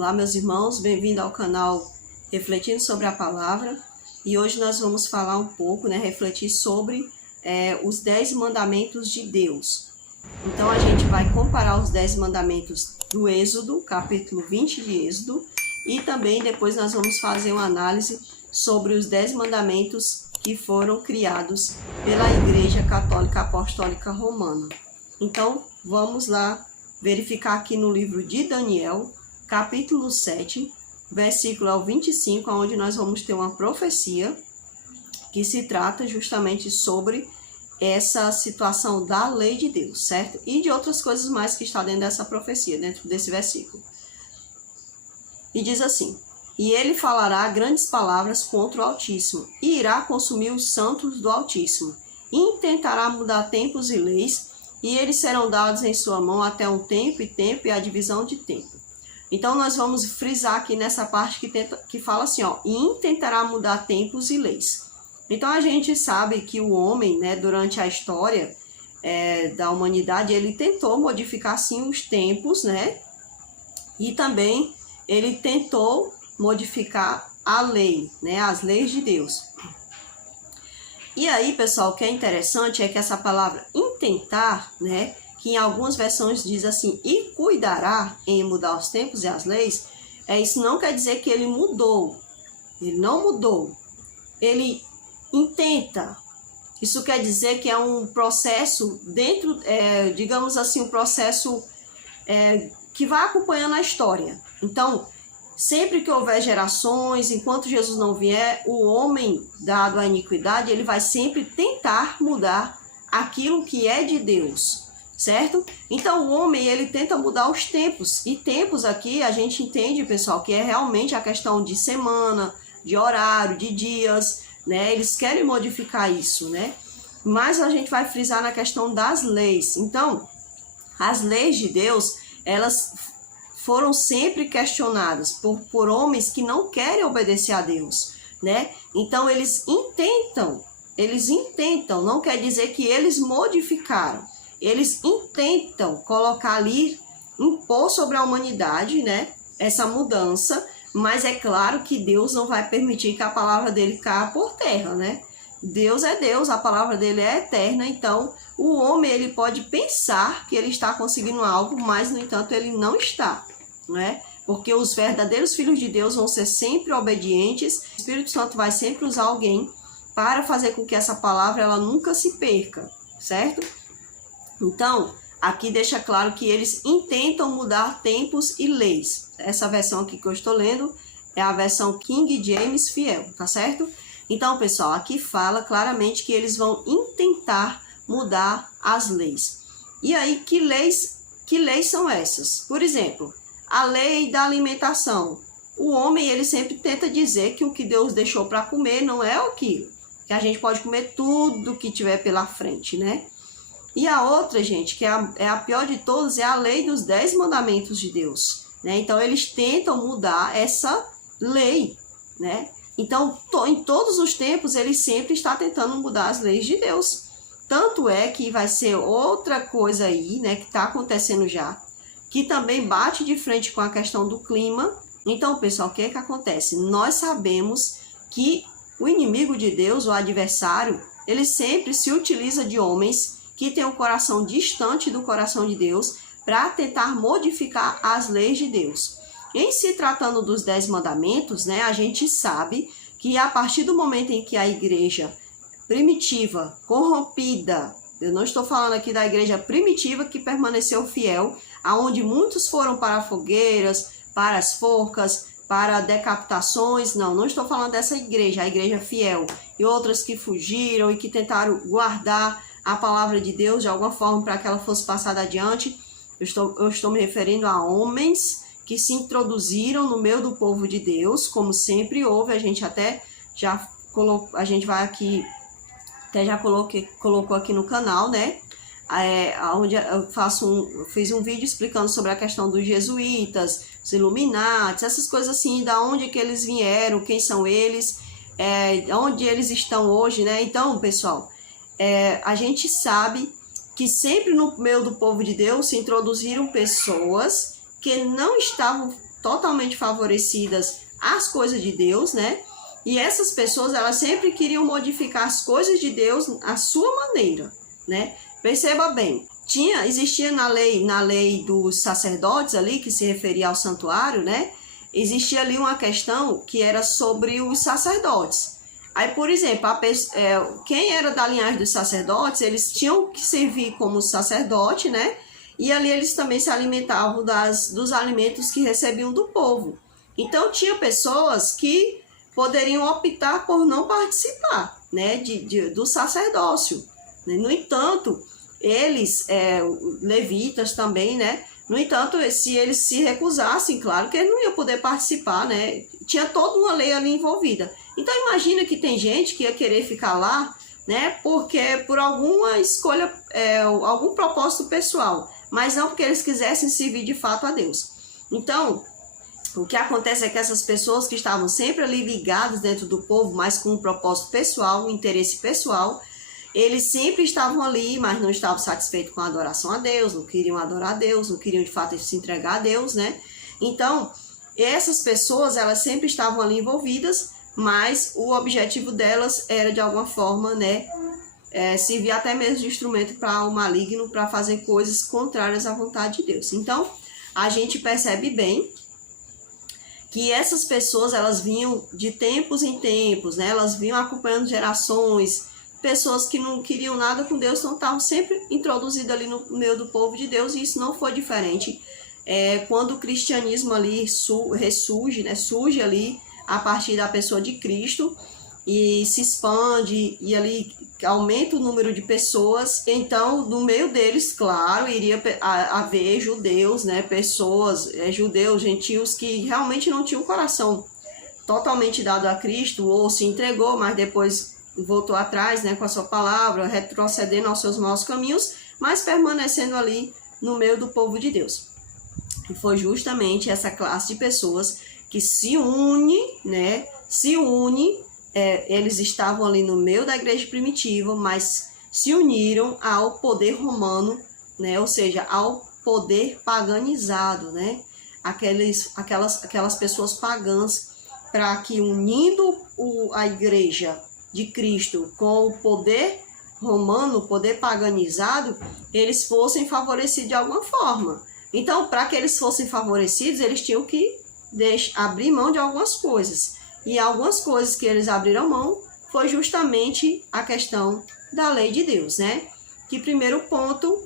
Olá, meus irmãos, bem-vindo ao canal Refletindo sobre a Palavra. E hoje nós vamos falar um pouco, refletir sobre os 10 mandamentos de Deus. Então a gente vai comparar os 10 mandamentos do Êxodo, capítulo 20 de Êxodo, e também depois nós vamos fazer uma análise sobre os 10 mandamentos que foram criados pela Igreja Católica Apostólica Romana. Então, vamos lá verificar aqui no livro de Daniel, capítulo 7, versículo 25, onde nós vamos ter uma profecia que se trata justamente sobre essa situação da lei de Deus, certo? E de outras coisas mais que está dentro dessa profecia, dentro desse versículo. E diz assim: e ele falará grandes palavras contra o Altíssimo, e irá consumir os santos do Altíssimo, e intentará mudar tempos e leis, e eles serão dados em sua mão até um tempo e a divisão de tempo. Então, nós vamos frisar aqui nessa parte que fala assim, e intentará mudar tempos e leis. Então, a gente sabe que o homem, durante a história da humanidade, ele tentou modificar, sim, os tempos, e também ele tentou modificar a lei, as leis de Deus. E aí, pessoal, o que é interessante é que essa palavra intentar, que em algumas versões diz assim, e cuidará em mudar os tempos e as leis, isso não quer dizer que ele mudou. Ele não mudou. Ele intenta. Isso quer dizer que é um processo dentro, digamos assim, um processo que vai acompanhando a história. Então, sempre que houver gerações, enquanto Jesus não vier, o homem, dado a iniquidade, ele vai sempre tentar mudar aquilo que é de Deus, certo? Então, o homem, ele tenta mudar os tempos. E tempos aqui, a gente entende, pessoal, que é realmente a questão de semana, de horário, de dias, Eles querem modificar isso, Mas a gente vai frisar na questão das leis. Então, as leis de Deus, elas foram sempre questionadas por homens que não querem obedecer a Deus, Então, eles intentam, não quer dizer que eles modificaram, eles intentam colocar ali, impor sobre a humanidade, essa mudança, mas é claro que Deus não vai permitir que a palavra dele caia por terra, Deus é Deus, a palavra dele é eterna, então o homem ele pode pensar que ele está conseguindo algo, mas no entanto ele não está, Porque os verdadeiros filhos de Deus vão ser sempre obedientes, o Espírito Santo vai sempre usar alguém para fazer com que essa palavra ela nunca se perca, certo? Então, aqui deixa claro que eles intentam mudar tempos e leis. Essa versão aqui que eu estou lendo é a versão King James Fiel, tá certo? Então, pessoal, aqui fala claramente que eles vão intentar mudar as leis. E aí, que leis são essas? Por exemplo, a lei da alimentação. O homem, ele sempre tenta dizer que o que Deus deixou para comer não é aquilo. Que a gente pode comer tudo que tiver pela frente, E a outra, gente, que é a pior de todas, é a lei dos 10 mandamentos de Deus, Então, eles tentam mudar essa lei, Então, em todos os tempos, ele sempre está tentando mudar as leis de Deus. Tanto é que vai ser outra coisa aí, que está acontecendo já, que também bate de frente com a questão do clima. Então, pessoal, o que é que acontece? Nós sabemos que o inimigo de Deus, o adversário, ele sempre se utiliza de homens que têm um coração distante do coração de Deus para tentar modificar as leis de Deus. Em se tratando dos 10 mandamentos, a gente sabe que a partir do momento em que a igreja primitiva, corrompida, eu não estou falando aqui da igreja primitiva que permaneceu fiel, aonde muitos foram para fogueiras, para as forcas, para decapitações, não estou falando dessa igreja, a igreja fiel, e outras que fugiram e que tentaram guardar a palavra de Deus de alguma forma para que ela fosse passada adiante. Eu estou me referindo a homens que se introduziram no meio do povo de Deus, como sempre houve, a gente até já colocou, a gente vai aqui, até já colocou aqui no canal, onde eu fiz um vídeo explicando sobre a questão dos jesuítas, os Illuminatis, essas coisas assim, da onde que eles vieram, quem são eles, onde eles estão hoje, Então, pessoal, a gente sabe que sempre no meio do povo de Deus se introduziram pessoas que não estavam totalmente favorecidas às coisas de Deus, né? E essas pessoas, elas sempre queriam modificar as coisas de Deus à sua maneira, né? Perceba bem, existia na lei dos sacerdotes ali, que se referia ao santuário, né? Existia ali uma questão que era sobre os sacerdotes. Aí, por exemplo, quem era da linhagem dos sacerdotes, eles tinham que servir como sacerdote, né? E ali eles também se alimentavam dos alimentos que recebiam do povo. Então, tinha pessoas que poderiam optar por não participar, né, do sacerdócio. No entanto, eles, levitas também, né, no entanto, se eles se recusassem, claro que eles não iam poder participar, né, tinha toda uma lei ali envolvida. Então, imagina que tem gente que ia querer ficar lá, né, porque por alguma escolha, algum propósito pessoal, mas não porque eles quisessem servir de fato a Deus. Então, o que acontece é que essas pessoas que estavam sempre ali ligadas dentro do povo, mas com um propósito pessoal, um interesse pessoal, eles sempre estavam ali, mas não estavam satisfeitos com a adoração a Deus, não queriam adorar a Deus, não queriam de fato se entregar a Deus, né? Então, essas pessoas, elas sempre estavam ali envolvidas, mas o objetivo delas era de alguma forma, né, servir até mesmo de instrumento para o maligno, para fazer coisas contrárias à vontade de Deus. Então, a gente percebe bem que essas pessoas, elas vinham de tempos em tempos, né? Elas vinham acompanhando gerações, pessoas que não queriam nada com Deus, então estavam sempre introduzidas ali no meio do povo de Deus, e isso não foi diferente. Quando o cristianismo ali ressurge, né? Surge ali a partir da pessoa de Cristo, e se expande, e ali aumenta o número de pessoas. Então, no meio deles, claro, iria haver judeus, né, pessoas, judeus, gentios, que realmente não tinham o coração totalmente dado a Cristo, ou se entregou, mas depois voltou atrás, né, com a sua palavra, retrocedendo aos seus maus caminhos, mas permanecendo ali no meio do povo de Deus. E foi justamente essa classe de pessoas que se une, né, eles estavam ali no meio da igreja primitiva, mas se uniram ao poder romano, né? Ou seja, ao poder paganizado, né? Aquelas pessoas pagãs, para que unindo a igreja de Cristo com o poder romano, o poder paganizado, eles fossem favorecidos de alguma forma. Então, para que eles fossem favorecidos, eles tinham que abrir mão de algumas coisas. E algumas coisas que eles abriram mão foi justamente a questão da lei de Deus, né? Que primeiro ponto,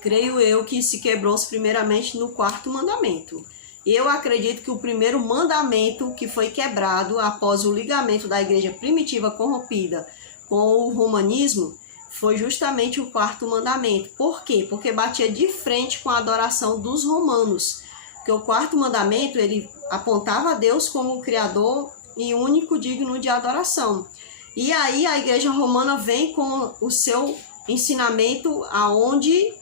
creio eu, que se quebrou-se primeiramente no 4º mandamento. Eu acredito que o primeiro mandamento que foi quebrado após o ligamento da igreja primitiva corrompida com o romanismo foi justamente o 4º mandamento. Por quê? Porque batia de frente com a adoração dos romanos. Porque o 4º mandamento, ele apontava a Deus como o Criador e único digno de adoração. E aí a igreja romana vem com o seu ensinamento aonde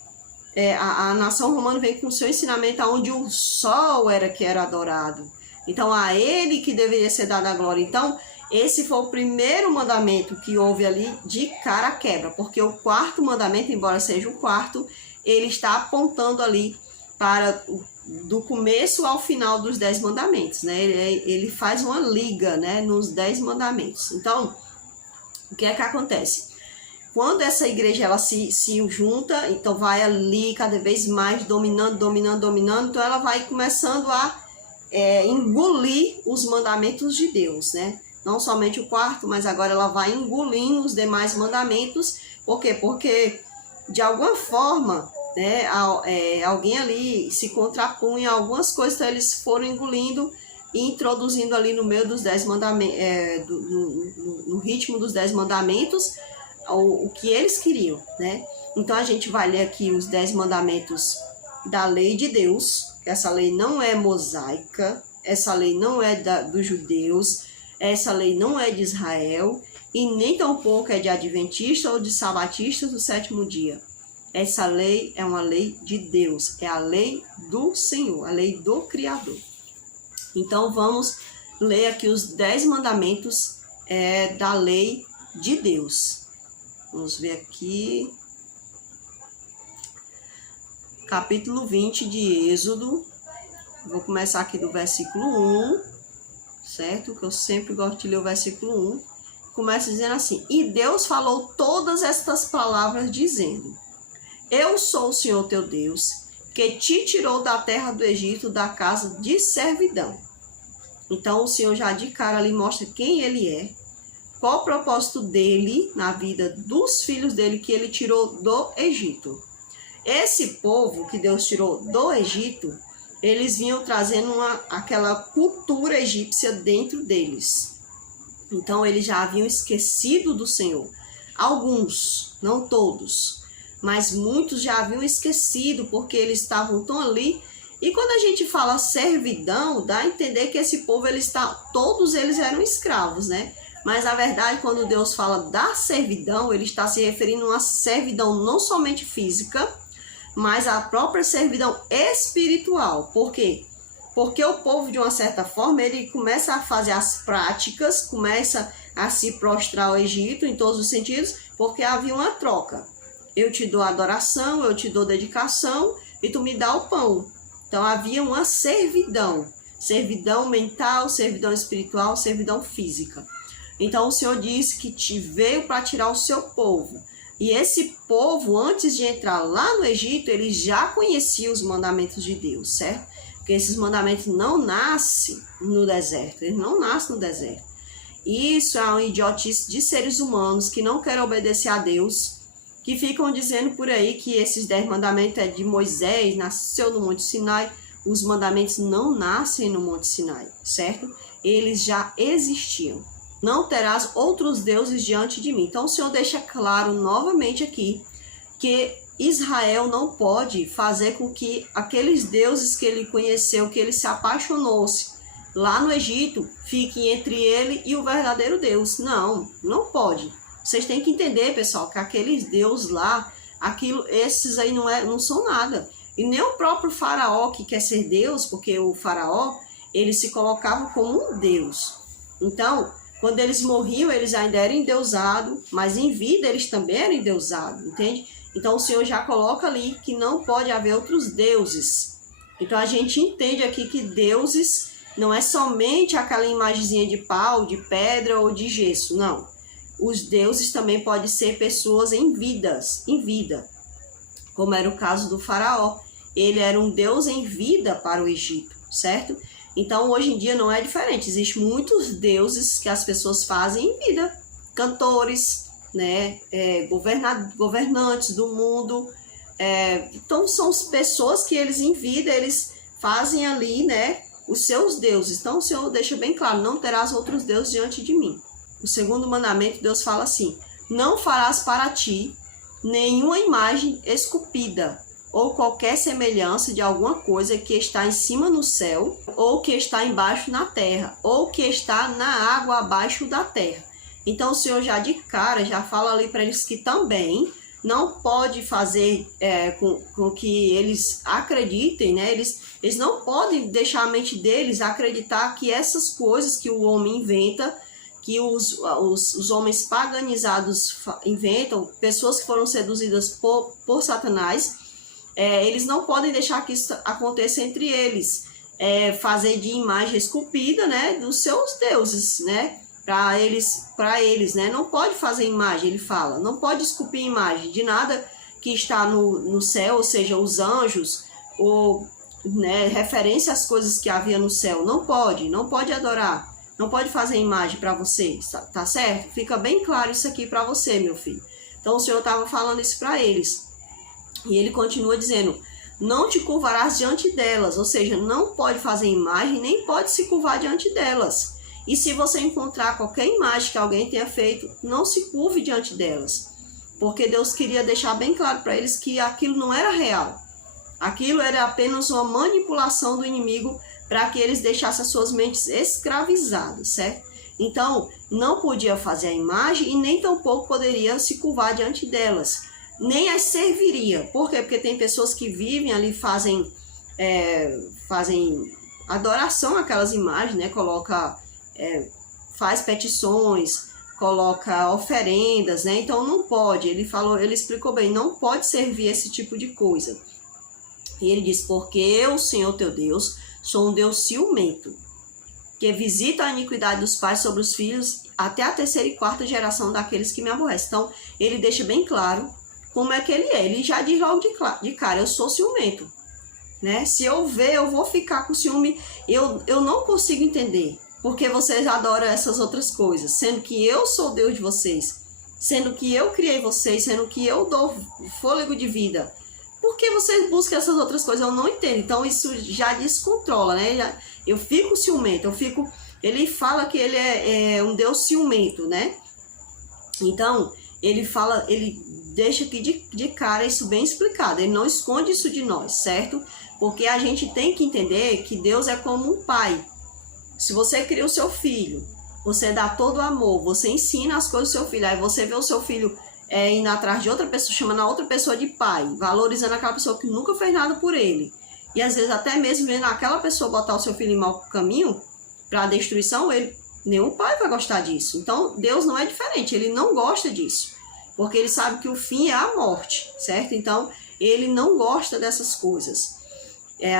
a nação romana vem com o seu ensinamento aonde o sol era que era adorado. Então a ele que deveria ser dada a glória. Então esse foi o primeiro mandamento que houve ali de cara a quebra, porque o 4º mandamento, embora seja o 4º, ele está apontando ali para do começo ao final dos 10 mandamentos, né? Ele faz uma liga, né, nos 10 mandamentos. Então, o que é que acontece? Quando essa igreja ela se junta, então vai ali cada vez mais dominando, então ela vai começando a engolir os mandamentos de Deus, né? Não somente o 4º, mas agora ela vai engolindo os demais mandamentos. Por quê? Porque, de alguma forma, né, alguém ali se contrapunha a algumas coisas, então eles foram engolindo e introduzindo ali no meio dos 10 mandamentos, no ritmo dos 10 mandamentos, o que eles queriam, né? Então a gente vai ler aqui os 10 mandamentos da lei de Deus. Essa lei não é mosaica, essa lei não é dos judeus, essa lei não é de Israel, e nem tampouco é de adventista ou de sabatista do 7º dia. Essa lei é uma lei de Deus, é a lei do Senhor, a lei do Criador. Então vamos ler aqui os 10 mandamentos da lei de Deus. Vamos ver aqui, capítulo 20 de Êxodo, Vou começar aqui do versículo 1, certo? Que eu sempre gosto de ler o versículo 1. Começa dizendo assim: E Deus falou todas estas palavras, dizendo: Eu sou o Senhor teu Deus, que te tirou da terra do Egito, da casa de servidão. Então o Senhor já de cara ali mostra quem ele é, qual o propósito dele na vida dos filhos dele que ele tirou do Egito. Esse povo que Deus tirou do Egito, eles vinham trazendo aquela cultura egípcia dentro deles. Então eles já haviam esquecido do Senhor. Alguns, não todos, mas muitos já haviam esquecido porque eles estavam tão ali. E quando a gente fala servidão, dá a entender que esse povo, todos eles eram escravos, né? Mas na verdade, quando Deus fala da servidão, ele está se referindo a uma servidão não somente física, mas a própria servidão espiritual. Por quê? Porque o povo, de uma certa forma, ele começa a fazer as práticas, começa a se prostrar ao Egito em todos os sentidos, porque havia uma troca. Eu te dou adoração, eu te dou dedicação e tu me dá o pão. Então havia uma servidão. Servidão mental, servidão espiritual, servidão física. Então o Senhor disse que veio para tirar o seu povo. E esse povo, antes de entrar lá no Egito, ele já conhecia os mandamentos de Deus, certo? Porque esses mandamentos não nascem no deserto, eles não nascem no deserto. Isso é uma idiotice de seres humanos que não querem obedecer a Deus, que ficam dizendo por aí que esses 10 mandamentos é de Moisés, nasceu no Monte Sinai. Os mandamentos não nascem no Monte Sinai, certo? Eles já existiam. Não terás outros deuses diante de mim. Então o Senhor deixa claro novamente aqui que Israel não pode fazer com que aqueles deuses que ele conheceu, que ele se apaixonou-se lá no Egito, fiquem entre ele e o verdadeiro Deus. Não, não pode. Vocês têm que entender, pessoal, que aqueles deuses lá, esses aí não são nada. E nem o próprio faraó que quer ser Deus, porque o faraó, ele se colocava como um Deus. Então, quando eles morriam, eles ainda eram endeusados, mas em vida eles também eram endeusados, entende? Então o Senhor já coloca ali que não pode haver outros deuses. Então a gente entende aqui que deuses não é somente aquela imagenzinha de pau, de pedra ou de gesso, não. Os deuses também podem ser pessoas em vida, como era o caso do faraó. Ele era um deus em vida para o Egito, certo? Então, hoje em dia não é diferente. Existem muitos deuses que as pessoas fazem em vida. Cantores, né? Governantes do mundo. Então, são pessoas que eles em vida, eles fazem ali, né? Os seus deuses. Então, o Senhor deixa bem claro, não terás outros deuses diante de mim. O segundo mandamento, Deus fala assim: não farás para ti nenhuma imagem esculpida, ou qualquer semelhança de alguma coisa que está em cima no céu, ou que está embaixo na terra, ou que está na água abaixo da terra. Então o Senhor já de cara, já fala ali para eles que também não pode fazer com que eles acreditem, né? Eles não podem deixar a mente deles acreditar que essas coisas que o homem inventa, que os homens paganizados inventam, pessoas que foram seduzidas por Satanás, eles não podem deixar que isso aconteça entre eles, fazer de imagem esculpida, né, dos seus deuses, né, para eles, né, não pode fazer imagem, ele fala, não pode esculpir imagem de nada que está no céu, ou seja, os anjos, ou, né, referência às coisas que havia no céu, não pode adorar, não pode fazer imagem para você, tá certo? Fica bem claro isso aqui para você, meu filho. Então o Senhor estava falando isso para eles. E ele continua dizendo: não te curvarás diante delas, ou seja, não pode fazer imagem, nem pode se curvar diante delas. E se você encontrar qualquer imagem que alguém tenha feito, não se curve diante delas. Porque Deus queria deixar bem claro para eles que aquilo não era real. Aquilo era apenas uma manipulação do inimigo para que eles deixassem as suas mentes escravizadas, certo? Então, não podia fazer a imagem e nem tampouco poderia se curvar diante delas. Nem as serviria. Por quê? Porque tem pessoas que vivem ali, fazem adoração àquelas imagens, né? Faz petições, coloca oferendas, né? Então não pode. Ele explicou bem, não pode servir esse tipo de coisa. E ele diz: porque eu, Senhor teu Deus, Sou um Deus ciumento, que visita a iniquidade dos pais sobre os filhos até a terceira e quarta geração daqueles que me aborrecem. Então, ele deixa bem claro como é que ele é. Ele já diz logo de cara, eu sou ciumento. Né? Se eu ver, eu vou ficar com ciúme. Eu não consigo entender porque vocês adoram essas outras coisas, sendo que eu sou Deus de vocês, sendo que eu criei vocês, sendo que eu dou fôlego de vida. Por que vocês buscam essas outras coisas? Eu não entendo. Então isso já descontrola, né? Eu fico ciumento, ele fala que ele é um Deus ciumento, né? Então, ele deixa aqui de cara isso bem explicado. Ele não esconde isso de nós, certo? Porque a gente tem que entender que Deus é como um pai. Se você cria o seu filho, você dá todo o amor, você ensina as coisas do seu filho, aí você vê o seu filho indo atrás de outra pessoa, chamando a outra pessoa de pai, valorizando aquela pessoa que nunca fez nada por ele. E às vezes até mesmo vendo aquela pessoa botar o seu filho em mau caminho, para a destruição, nenhum pai vai gostar disso. Então, Deus não é diferente, ele não gosta disso. Porque ele sabe que o fim é a morte, certo? Então, ele não gosta dessas coisas.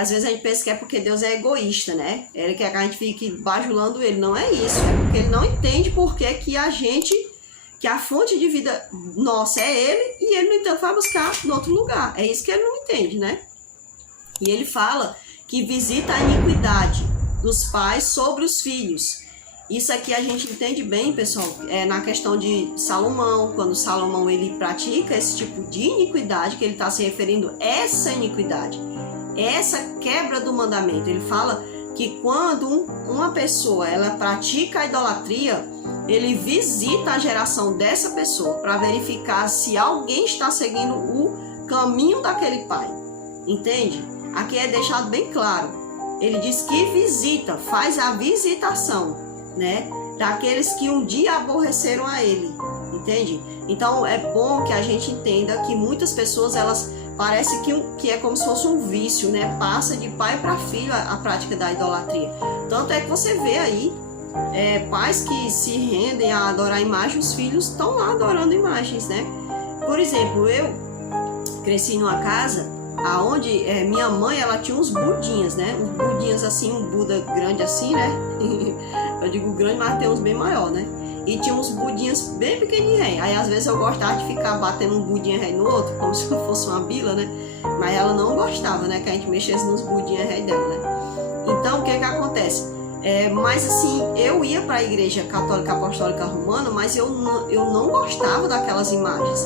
Às vezes a gente pensa que é porque Deus é egoísta, né? Ele quer que a gente fique bajulando ele. Não é isso, é porque ele não entende porque que a fonte de vida nossa é ele, e ele, no entanto, vai buscar em outro lugar. É isso que ele não entende, né? E ele fala que visita a iniquidade dos pais sobre os filhos. Isso aqui a gente entende bem, pessoal, na questão de Salomão, quando Salomão ele pratica esse tipo de iniquidade, que ele está se referindo a essa iniquidade, essa quebra do mandamento. Ele fala que quando uma pessoa ela pratica a idolatria, ele visita a geração dessa pessoa para verificar se alguém está seguindo o caminho daquele pai. Entende? Aqui é deixado bem claro. Ele diz que visita, faz a visitação, né, daqueles que um dia aborreceram a ele, entende? Então é bom que a gente entenda que muitas pessoas, elas parece que é como se fosse um vício, né? Passa de pai para filho a prática da idolatria. Tanto é que você vê aí pais que se rendem a adorar imagens, os filhos estão lá adorando imagens, né? Por exemplo, eu cresci numa casa aonde minha mãe, ela tinha uns budinhas, né? Uns budinhas assim, um Buda grande assim, né? Eu digo grande, mas tem uns bem maior, né? E tinha uns budinhas bem pequenininhos. Aí às vezes eu gostava de ficar batendo um budinho rei no outro, como se fosse uma bila, né? Mas ela não gostava, né? Que a gente mexesse nos budinhos rei dela, né? Então, o que que acontece? Mas assim, eu ia para a igreja católica apostólica romana, mas eu não gostava daquelas imagens.